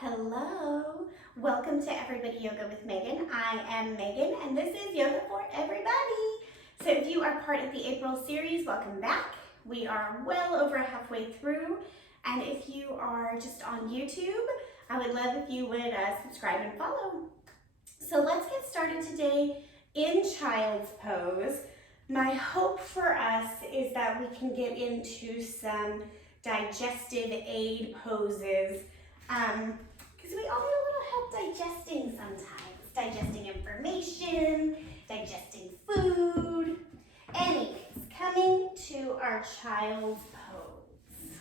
Hello, welcome to Everybody Yoga with Megan. I am Megan and this is Yoga for Everybody. So if you are part of the April series, welcome back. We are well over halfway through, and if you are just on YouTube, I would love if you would subscribe and follow. So let's get started today in Child's Pose. My hope for us is that we can get into some digestive aid poses, because we all need a little help digesting sometimes. Digesting information, digesting food. Anyways, coming to our Child's Pose.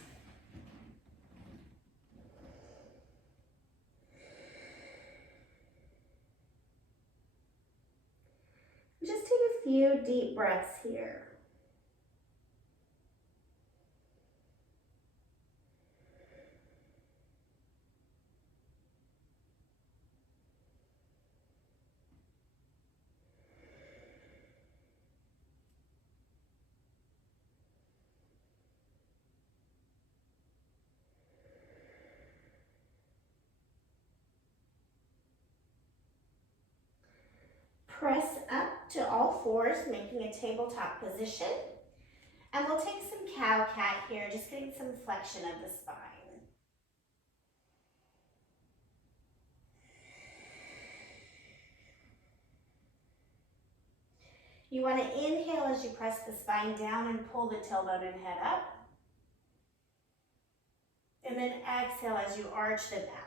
Just take a few deep breaths here. Press up to all fours, making a tabletop position. And we'll take some cow-cat here, just getting some flexion of the spine. You want to inhale as you press the spine down and pull the tailbone and head up. And then exhale as you arch the back.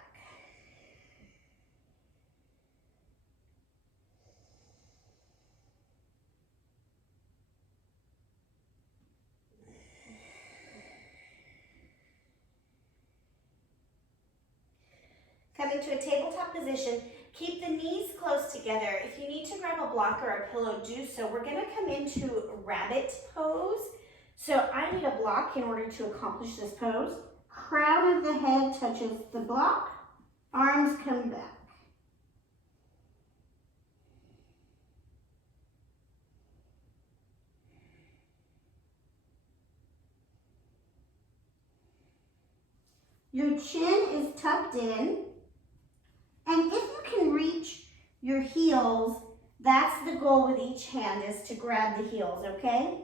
Coming to a tabletop position, keep the knees close together. If you need to grab a block or a pillow, do so. We're going to come into rabbit pose. So I need a block in order to accomplish this pose. Crown of the head touches the block, arms come back. Your chin is tucked in, and if you can reach your heels, that's the goal with each hand, is to grab the heels, okay?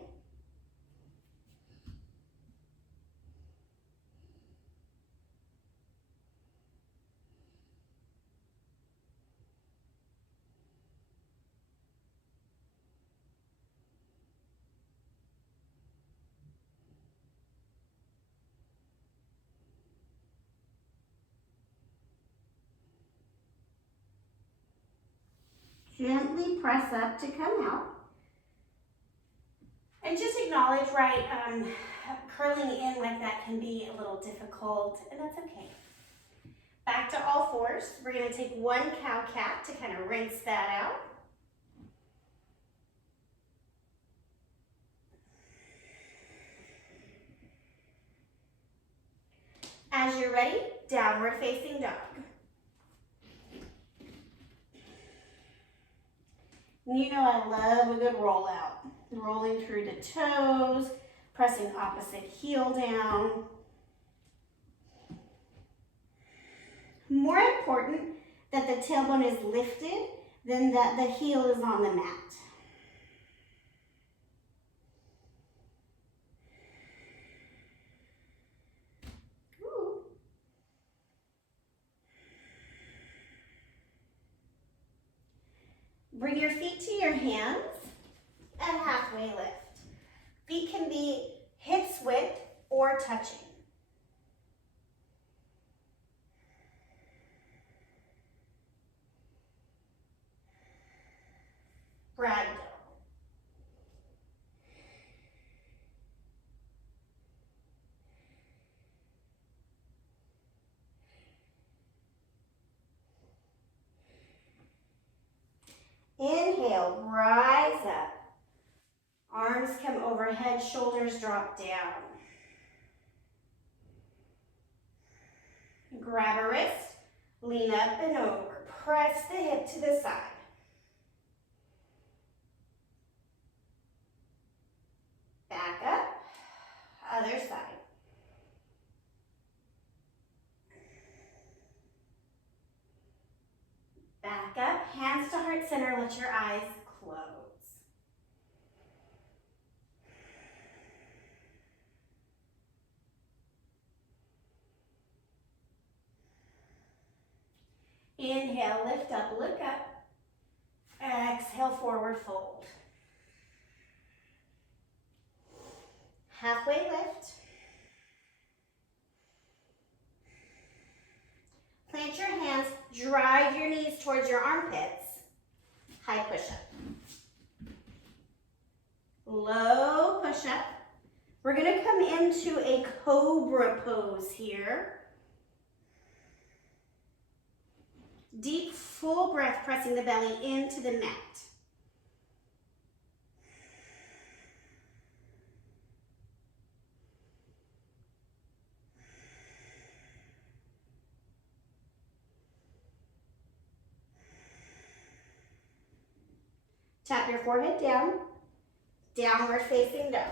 Gently press up to come out. And just acknowledge, right, curling in like that can be a little difficult, and that's okay. Back to all fours. We're going to take one cow-cat to kind of rinse that out. As you're ready, downward facing dog. You know I love a good roll out. Rolling through the toes, pressing opposite heel down. More important that the tailbone is lifted than that the heel is on the mat. Ooh. Bring your feet to your hands and halfway lift. Feet can be hips width or touching. Ragdoll. Inhale, rise up. Arms come overhead, shoulders drop down. Grab a wrist, lean up and over. Press the hip to the side. Back up, other side. center, let your eyes close. Inhale, lift up, look up. Exhale, forward fold. Halfway lift. Plant your hands, drive your knees towards your armpits. High push-up. Low push-up. We're gonna come into a Cobra Pose here. Deep, full breath, pressing the belly into the mat. Tap your forehead down, downward facing dog.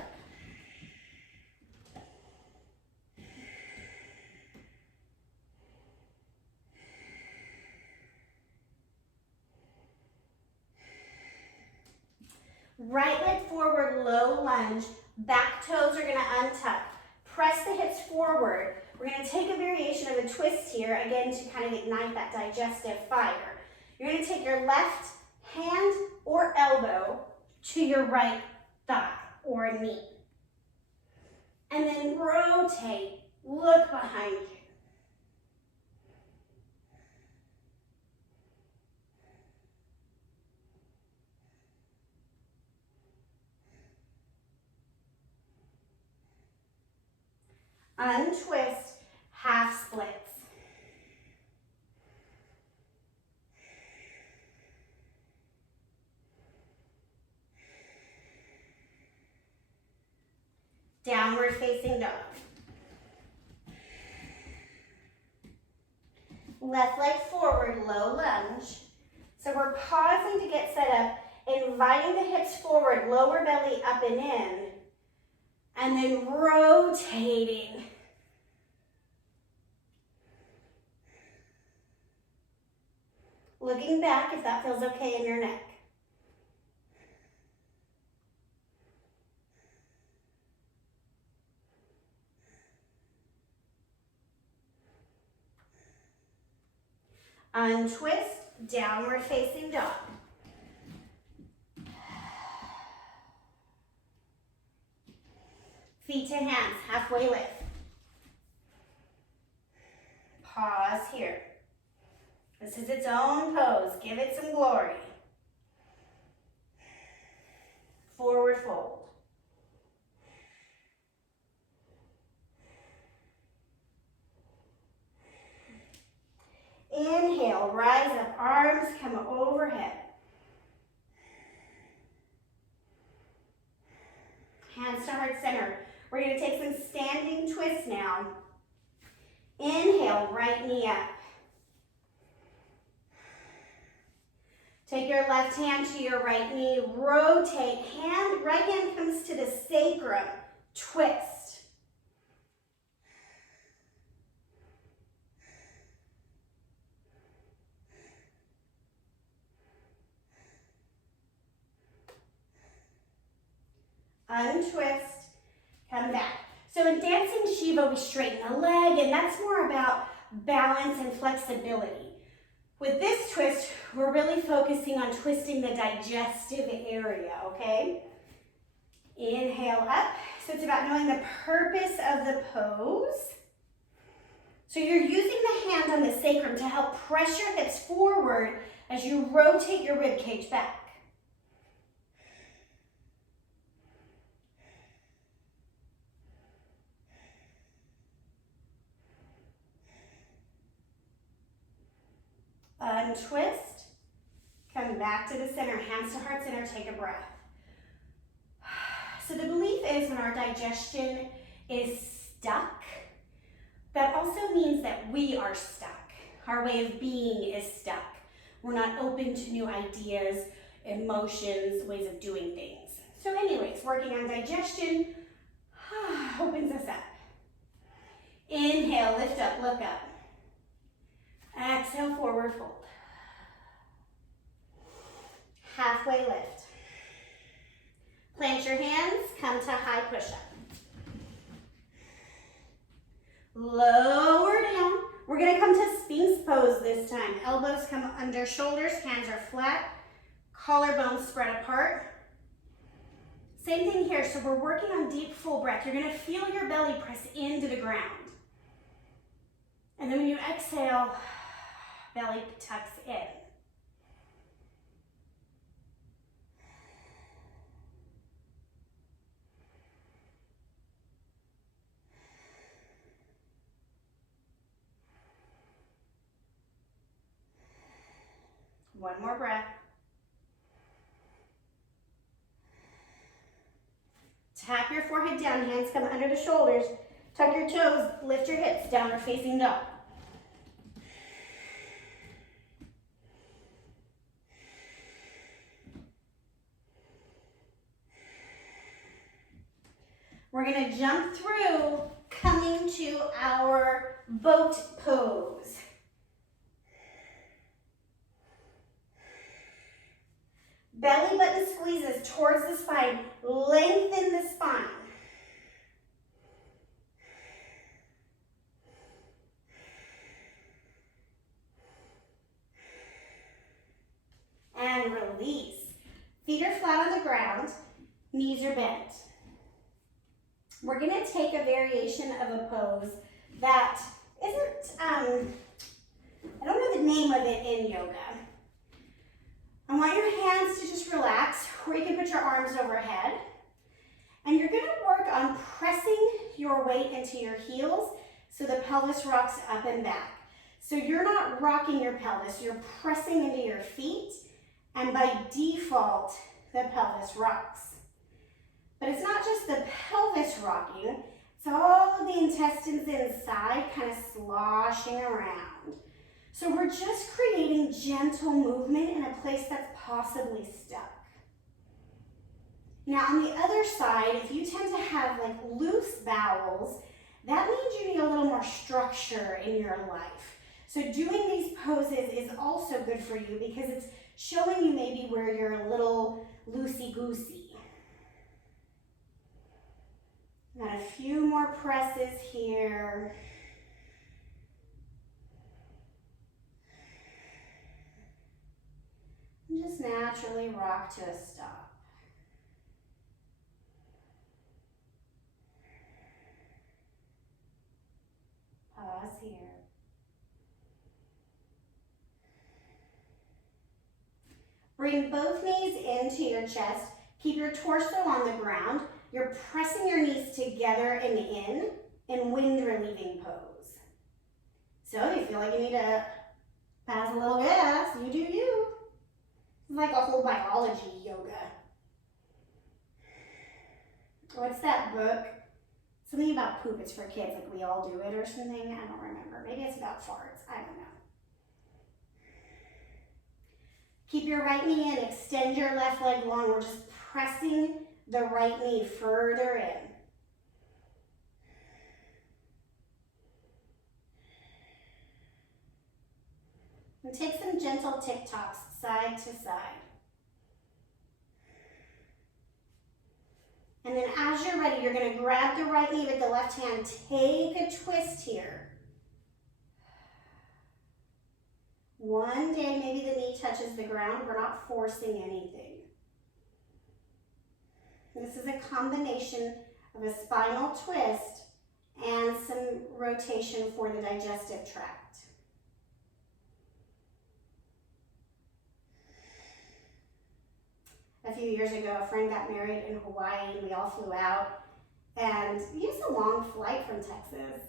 Right leg forward, low lunge. Back toes are going to untuck. Press the hips forward. We're going to take a variation of a twist here, again, to kind of ignite that digestive fire. You're going to take your left hand or elbow to your right thigh or knee. And then rotate, look behind you. Untwist, half splits. Downward facing dog. Left leg forward, low lunge. So we're pausing to get set up, inviting the hips forward, lower belly up and in, and then rotating. Looking back if that feels okay in your neck. Untwist, downward facing dog. Feet to hands, halfway lift. Pause here. This is its own pose. Give it some glory. Forward fold. Inhale, rise up, arms come overhead. Hands to heart center. We're going to take some standing twists now. Inhale, right knee up. Take your left hand to your right knee, rotate, right hand comes to the sacrum, twist. Untwist, come back. So in Dancing Shiva, we straighten the leg, and that's more about balance and flexibility. With this twist, we're really focusing on twisting the digestive area, okay? Inhale up. So it's about knowing the purpose of the pose. So you're using the hand on the sacrum to help press your hips forward as you rotate your rib cage back. Untwist, come back to the center, hands to heart center, take a breath. So the belief is when our digestion is stuck, that also means that we are stuck. Our way of being is stuck. We're not open to new ideas, emotions, ways of doing things. So anyways, working on digestion opens us up. Inhale, lift up, look up. Exhale, forward fold. We're gonna come to Sphinx pose this time. Elbows come under shoulders, hands are flat, collarbones spread apart. Same thing here, so we're working on deep, full breath. You're gonna feel your belly press into the ground. And then when you exhale, belly tucks in. One more breath. Tap your forehead down, hands come under the shoulders. Tuck your toes, lift your hips, downward facing dog. We're gonna jump through, coming to our boat pose. Belly button squeezes towards the spine. Lengthen the spine. And release. Feet are flat on the ground. Knees are bent. We're going to take a variation of a pose that isn't, I don't know the name of it in yoga. I want your hands to just relax, or you can put your arms overhead. And you're going to work on pressing your weight into your heels so the pelvis rocks up and back. So you're not rocking your pelvis, you're pressing into your feet, and by default, the pelvis rocks. But it's not just the pelvis rocking, it's all of the intestines inside kind of sloshing around. So we're just creating gentle movement in a place that's possibly stuck. Now on the other side, if you tend to have like loose bowels, that means you need a little more structure in your life. So doing these poses is also good for you because it's showing you maybe where you're a little loosey-goosey. Got a few more presses here. And just naturally rock to a stop. Pause here. Bring both knees into your chest. Keep your torso on the ground. You're pressing your knees together and in wind relieving pose. So if you feel like you need to pass a little gas, you do you. It's like a whole biology yoga. What's that book? Something about poop. It's for kids, like We All Do It or something. I don't remember. Maybe it's about farts. I don't know. Keep your right knee in. Extend your left leg long. We're just pressing the right knee further in. And take some gentle tick-tocks side to side. And then as you're ready, you're going to grab the right knee with the left hand. Take a twist here. One day, maybe the knee touches the ground. We're not forcing anything. This is a combination of a spinal twist and some rotation for the digestive tract. A few years ago, a friend got married in Hawaii, and we all flew out. And it was a long flight from Texas.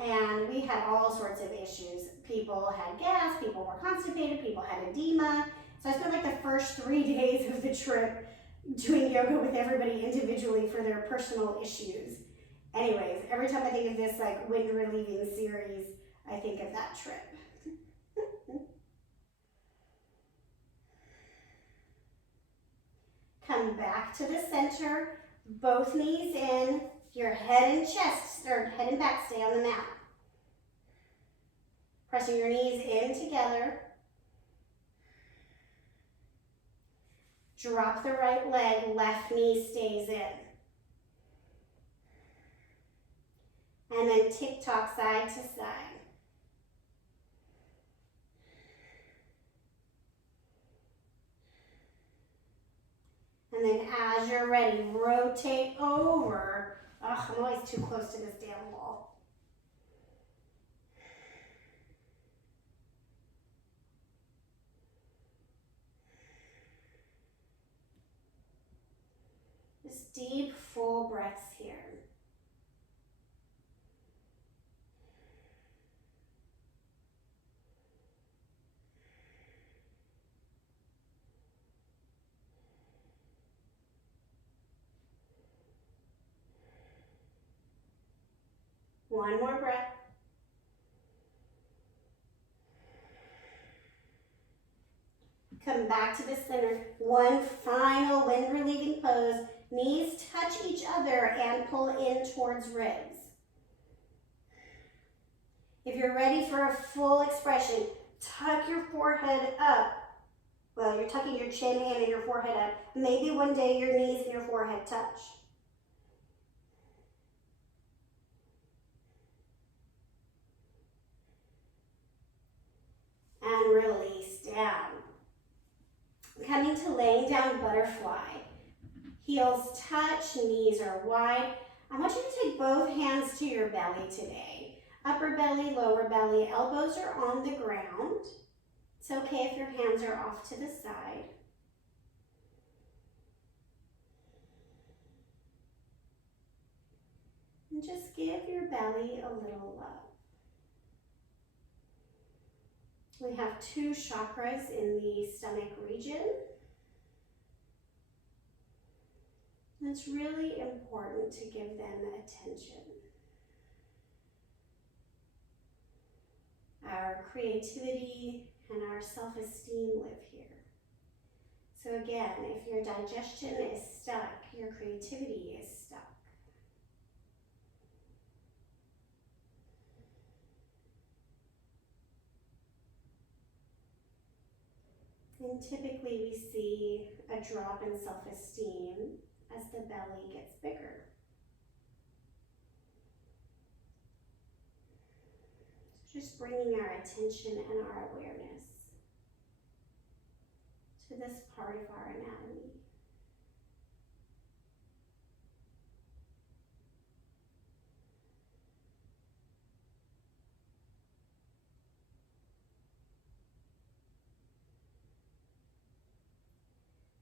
And we had all sorts of issues. People had gas, people were constipated, people had edema. So I spent like the first 3 days of the trip doing yoga with everybody individually for their personal issues. Anyways, every time I think of this like wind relieving series, I think of that trip. Come back to the center, both knees in, your head and chest, or head and back stay on the mat. Pressing your knees in together. Drop the right leg, left knee stays in. And then tick-tock side to side. And then as you're ready, rotate over. Ugh, I'm always too close to this damn wall. Just deep, full breaths here. One more breath. Come back to the center. One final wind relieving pose. Knees touch each other and pull in towards ribs. If you're ready for a full expression, tuck your forehead up. Well, you're tucking your chin in and your forehead up. Maybe one day your knees and your forehead touch. And release down. Coming to laying down butterfly. Heels touch, knees are wide. I want you to take both hands to your belly today. Upper belly, lower belly, elbows are on the ground. It's okay if your hands are off to the side. And just give your belly a little love. We have 2 chakras in the stomach region. And it's really important to give them attention. Our creativity and our self-esteem live here. So again, if your digestion is stuck, your creativity is stuck. And typically we see a drop in self-esteem as the belly gets bigger. So just bringing our attention and our awareness to this part of our anatomy.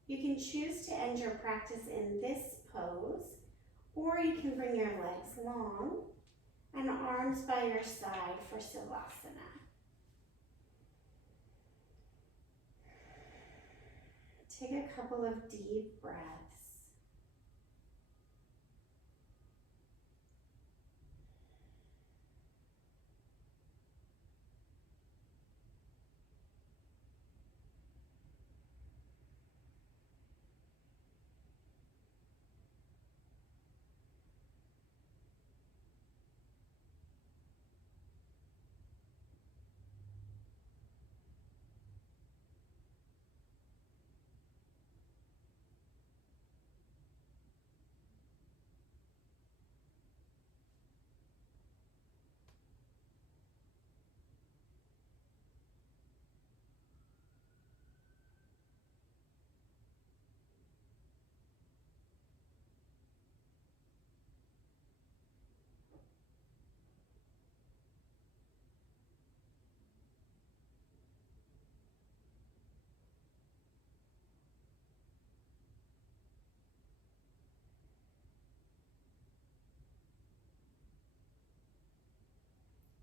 You can choose to end your practice in this pose, or you can bring your legs long and arms by your side for Savasana. Take a couple of deep breaths.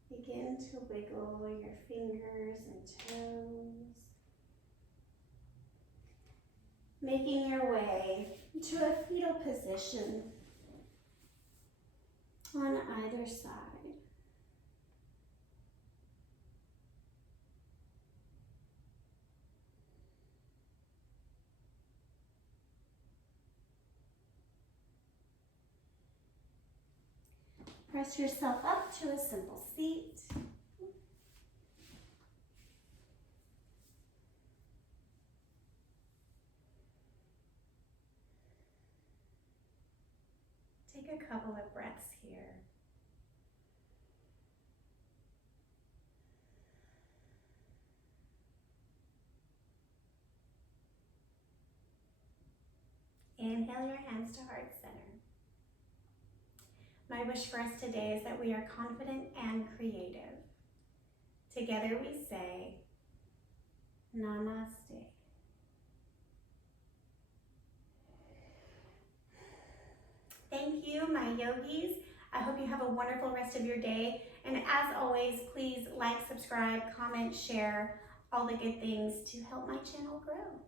Begin to wiggle your fingers and toes, making your way to a fetal position on either side. Press yourself up to a simple seat. Take a couple of breaths here. Inhale your hands to heart center. My wish for us today is that we are confident and creative. Together we say, Namaste. Thank you, my yogis. I hope you have a wonderful rest of your day. And as always, please like, subscribe, comment, share, all the good things to help my channel grow.